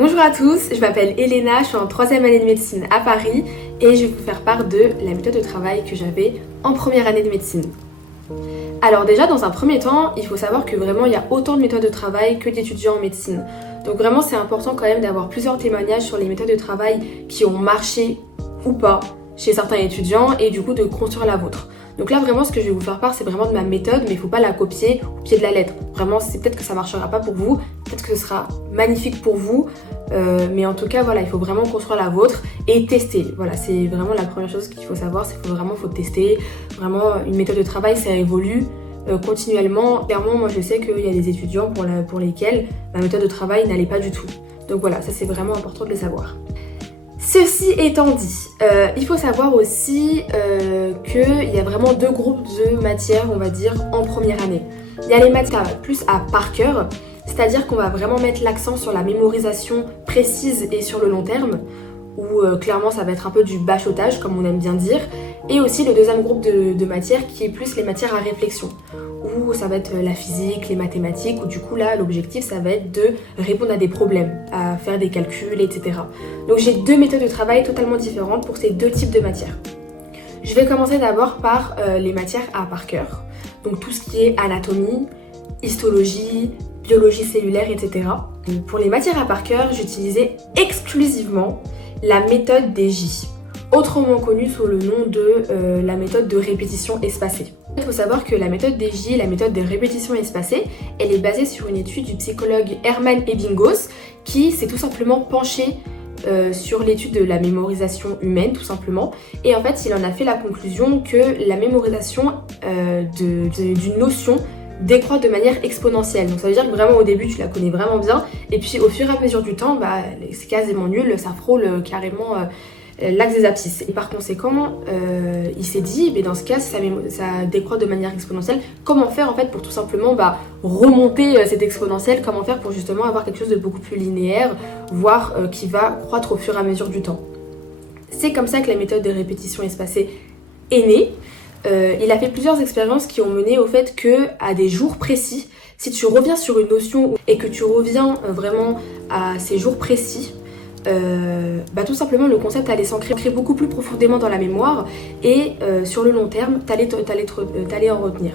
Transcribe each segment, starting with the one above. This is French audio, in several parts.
Bonjour à tous, je m'appelle Elena, je suis en 3e année de médecine à Paris et je vais vous faire part de la méthode de travail que j'avais en première année de médecine. Alors déjà, dans un premier temps, il faut savoir que vraiment il y a autant de méthodes de travail que d'étudiants en médecine. Donc vraiment c'est important quand même d'avoir plusieurs témoignages sur les méthodes de travail qui ont marché ou pas chez certains étudiants et du coup de construire la vôtre. Donc là vraiment ce que je vais vous faire part c'est vraiment de ma méthode, mais il ne faut pas la copier au pied de la lettre. Vraiment c'est peut-être que ça ne marchera pas pour vous, peut-être que ce sera magnifique pour vous, mais en tout cas voilà, il faut vraiment construire la vôtre et tester. Voilà, c'est vraiment la première chose qu'il faut savoir, c'est qu'il faut tester. Vraiment une méthode de travail ça évolue continuellement. Clairement moi je sais qu'il y a des étudiants pour lesquels ma méthode de travail n'allait pas du tout. Donc voilà, ça c'est vraiment important de le savoir. Ceci étant dit, il faut savoir aussi qu'il y a vraiment deux groupes de matières, on va dire, en première année. Il y a les matières plus à par cœur, c'est-à-dire qu'on va vraiment mettre l'accent sur la mémorisation précise et sur le long terme, où clairement ça va être un peu du bachotage, comme on aime bien dire. Et aussi le deuxième groupe de matières qui est plus les matières à réflexion, où ça va être la physique, les mathématiques, où du coup là l'objectif ça va être de répondre à des problèmes, à faire des calculs, etc. Donc j'ai deux méthodes de travail totalement différentes pour ces deux types de matières. Je vais commencer d'abord par les matières à par cœur, donc tout ce qui est anatomie, histologie, biologie cellulaire, etc. Et pour les matières à par cœur, j'utilisais exclusivement la méthode des J, autrement connue sous le nom de la méthode de répétition espacée. Il faut savoir que la méthode des J, la méthode de répétition espacée, elle est basée sur une étude du psychologue Hermann Ebbinghaus qui s'est tout simplement penché sur l'étude de la mémorisation humaine tout simplement, et en fait il en a fait la conclusion que la mémorisation d'une notion décroît de manière exponentielle. Donc ça veut dire que vraiment au début tu la connais vraiment bien et puis au fur et à mesure du temps c'est quasiment nul, ça frôle carrément l'axe des abscisses. Et par conséquent il s'est dit dans ce cas si ça décroît de manière exponentielle, comment faire en fait pour tout simplement remonter cette exponentielle, comment faire pour justement avoir quelque chose de beaucoup plus linéaire, voire qui va croître au fur et à mesure du temps. C'est comme ça que la méthode de répétition espacée est née. Il a fait plusieurs expériences qui ont mené au fait que à des jours précis, si tu reviens sur une notion et que tu reviens vraiment à ces jours précis, tout simplement le concept allait s'ancrer beaucoup plus profondément dans la mémoire et sur le long terme t'allais en retenir.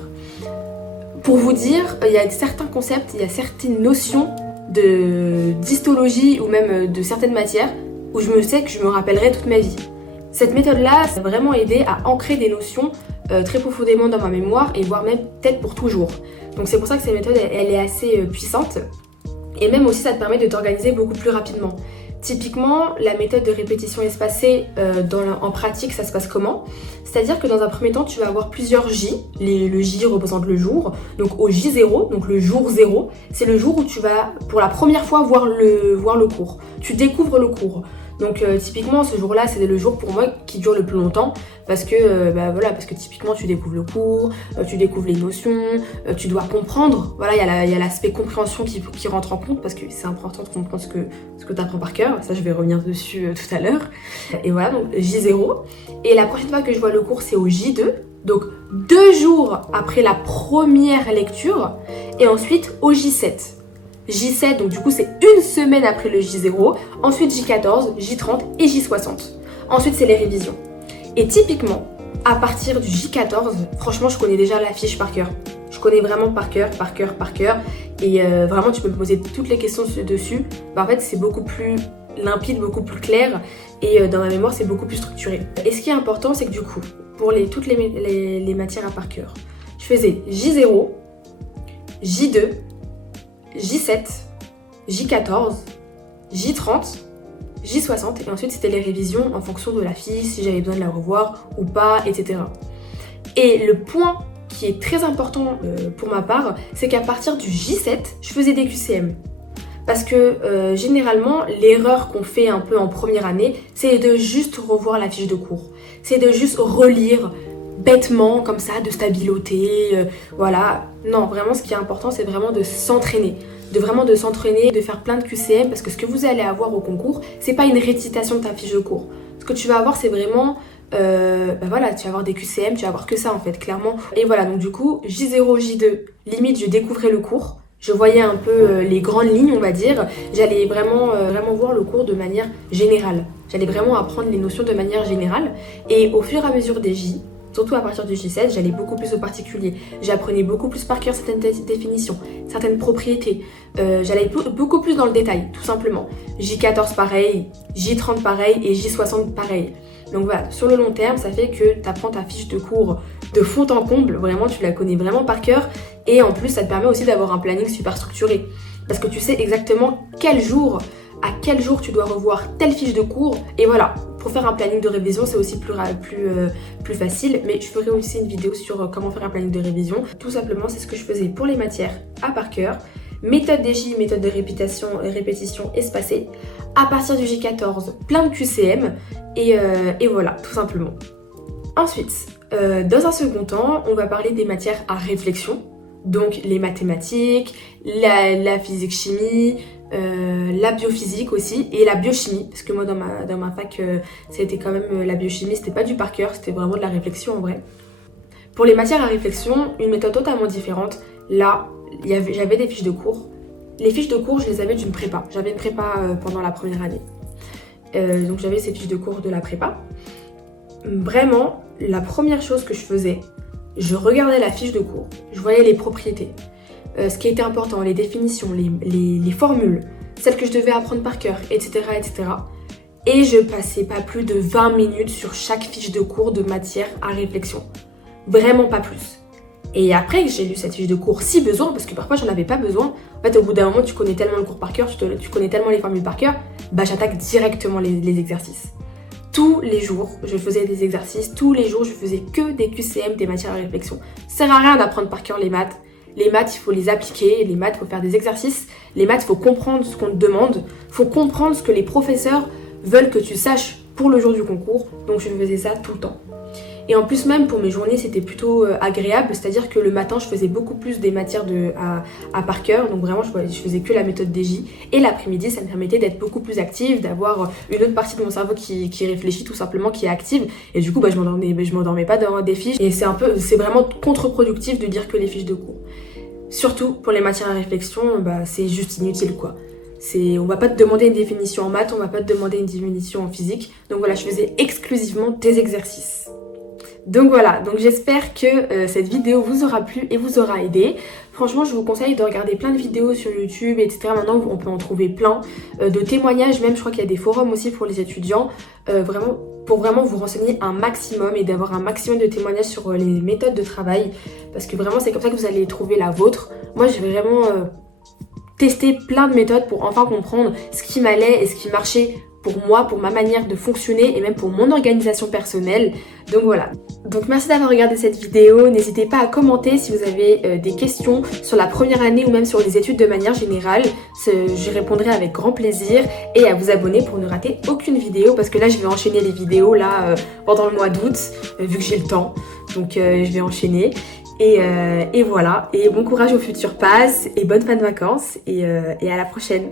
Pour vous dire, il y a certains concepts, il y a certaines notions d'histologie ou même de certaines matières où je sais que je me rappellerai toute ma vie. Cette méthode-là, ça a vraiment aidé à ancrer des notions très profondément dans ma mémoire et voire même peut-être pour toujours. Donc c'est pour ça que cette méthode, elle est assez puissante et même aussi ça te permet de t'organiser beaucoup plus rapidement. Typiquement, la méthode de répétition espacée en pratique, ça se passe comment? C'est-à-dire que dans un premier temps, tu vas avoir plusieurs J. Le J représente le jour. Donc au J0, donc le jour 0, c'est le jour où tu vas pour la première fois voir le cours. Tu découvres le cours. Donc typiquement ce jour-là c'est le jour pour moi qui dure le plus longtemps parce que parce que typiquement tu découvres le cours, tu découvres les notions, tu dois comprendre. Voilà, il y a l'aspect compréhension qui rentre en compte parce que c'est important de comprendre ce que tu apprends par cœur. Ça je vais revenir dessus tout à l'heure. Et voilà, donc J0. Et la prochaine fois que je vois le cours c'est au J2. Donc 2 jours après la première lecture et ensuite au J7. J7, donc du coup c'est une semaine après le J0, ensuite J14, J30 et J60. Ensuite c'est les révisions. Et typiquement, à partir du J14, franchement je connais déjà la fiche par cœur. Je connais vraiment par cœur. Et vraiment tu peux me poser toutes les questions dessus. En fait c'est beaucoup plus limpide, beaucoup plus clair. Et dans ma mémoire c'est beaucoup plus structuré. Et ce qui est important c'est que du coup, pour toutes les matières à par cœur, je faisais J0, J2, J7, J14, J30, J60 et ensuite c'était les révisions en fonction de la fiche, si j'avais besoin de la revoir ou pas, etc. Et le point qui est très important pour ma part, c'est qu'à partir du J7, je faisais des QCM. Parce que généralement, l'erreur qu'on fait un peu en première année, c'est de juste revoir la fiche de cours. C'est de juste relire bêtement comme ça, de stabiloter, voilà. Non, vraiment ce qui est important c'est vraiment de s'entraîner, de faire plein de QCM parce que ce que vous allez avoir au concours, c'est pas une récitation de ta fiche de cours. Ce que tu vas avoir c'est vraiment, tu vas avoir des QCM, tu vas avoir que ça en fait, clairement. Et voilà, donc du coup, J0, J2, limite je découvrais le cours, Je voyais un peu les grandes lignes, on va dire. J'allais vraiment voir le cours de manière générale. J'allais vraiment apprendre les notions de manière générale. Et au fur et à mesure des J, surtout à partir du J7, j'allais beaucoup plus au particulier. J'apprenais beaucoup plus par cœur certaines définitions, certaines propriétés. J'allais beaucoup plus dans le détail, tout simplement. J14 pareil, J30 pareil et J60 pareil. Donc voilà, sur le long terme, ça fait que tu apprends ta fiche de cours de fond en comble. Vraiment, tu la connais vraiment par cœur. Et en plus, ça te permet aussi d'avoir un planning super structuré. Parce que tu sais exactement à quel jour tu dois revoir telle fiche de cours. Et voilà, pour faire un planning de révision, c'est aussi plus facile. Mais je ferai aussi une vidéo sur comment faire un planning de révision. Tout simplement, c'est ce que je faisais pour les matières à par cœur. Méthode des J, méthode de répétition espacée. À partir du J14, plein de QCM. Et voilà, tout simplement. Ensuite, dans un second temps, on va parler des matières à réflexion. Donc les mathématiques, la physique-chimie, la biophysique aussi et la biochimie. Parce que moi dans ma fac, c'était quand même la biochimie, c'était pas du par cœur, c'était vraiment de la réflexion en vrai. Pour les matières à réflexion, une méthode totalement différente. Là, j'avais des fiches de cours. Les fiches de cours, je les avais d'une prépa. J'avais une prépa pendant la première année. Donc j'avais ces fiches de cours de la prépa. Vraiment, la première chose que je faisais, je regardais la fiche de cours, je voyais les propriétés, ce qui était important, les définitions, les formules, celles que je devais apprendre par cœur, etc., etc. Et je passais pas plus de 20 minutes sur chaque fiche de cours de matière à réflexion. Vraiment pas plus. Et après, j'ai lu cette fiche de cours si besoin, parce que parfois j'en avais pas besoin. En fait, au bout d'un moment, tu connais tellement le cours par cœur, tu connais tellement les formules par cœur, bah j'attaque directement les exercices. Tous les jours, je faisais des exercices. Tous les jours, je faisais que des QCM, des matières à réflexion. Ça sert à rien d'apprendre par cœur les maths. Les maths, il faut les appliquer. Les maths, il faut faire des exercices. Les maths, il faut comprendre ce qu'on te demande. Il faut comprendre ce que les professeurs veulent que tu saches pour le jour du concours. Donc, je faisais ça tout le temps. Et en plus, même pour mes journées, c'était plutôt agréable. C'est-à-dire que le matin, je faisais beaucoup plus des matières à par cœur. Donc vraiment, je faisais que la méthode DJ. Et l'après-midi, ça me permettait d'être beaucoup plus active, d'avoir une autre partie de mon cerveau qui réfléchit tout simplement, qui est active. Et du coup, je m'endormais pas dans des fiches. Et c'est vraiment contre-productif de dire que les fiches de cours. Surtout pour les matières à réflexion, c'est juste inutile quoi. On va pas te demander une définition en maths, on va pas te demander une définition en physique. Donc voilà, je faisais exclusivement des exercices. Donc voilà, donc j'espère que cette vidéo vous aura plu et vous aura aidé. Franchement, je vous conseille de regarder plein de vidéos sur YouTube, etc. Maintenant, on peut en trouver plein. De témoignages même, je crois qu'il y a des forums aussi pour les étudiants. Pour vraiment vous renseigner un maximum et d'avoir un maximum de témoignages sur les méthodes de travail. Parce que vraiment, c'est comme ça que vous allez trouver la vôtre. Moi, j'ai vraiment testé plein de méthodes pour enfin comprendre ce qui m'allait et ce qui marchait pour moi, pour ma manière de fonctionner et même pour mon organisation personnelle. Donc voilà. Donc merci d'avoir regardé cette vidéo. N'hésitez pas à commenter si vous avez des questions sur la première année ou même sur les études de manière générale. J'y répondrai avec grand plaisir. Et à vous abonner pour ne rater aucune vidéo parce que là je vais enchaîner les vidéos là pendant le mois d'août vu que j'ai le temps. Donc je vais enchaîner. Et voilà. Et bon courage aux futures passes et bonnes fins de vacances et à la prochaine.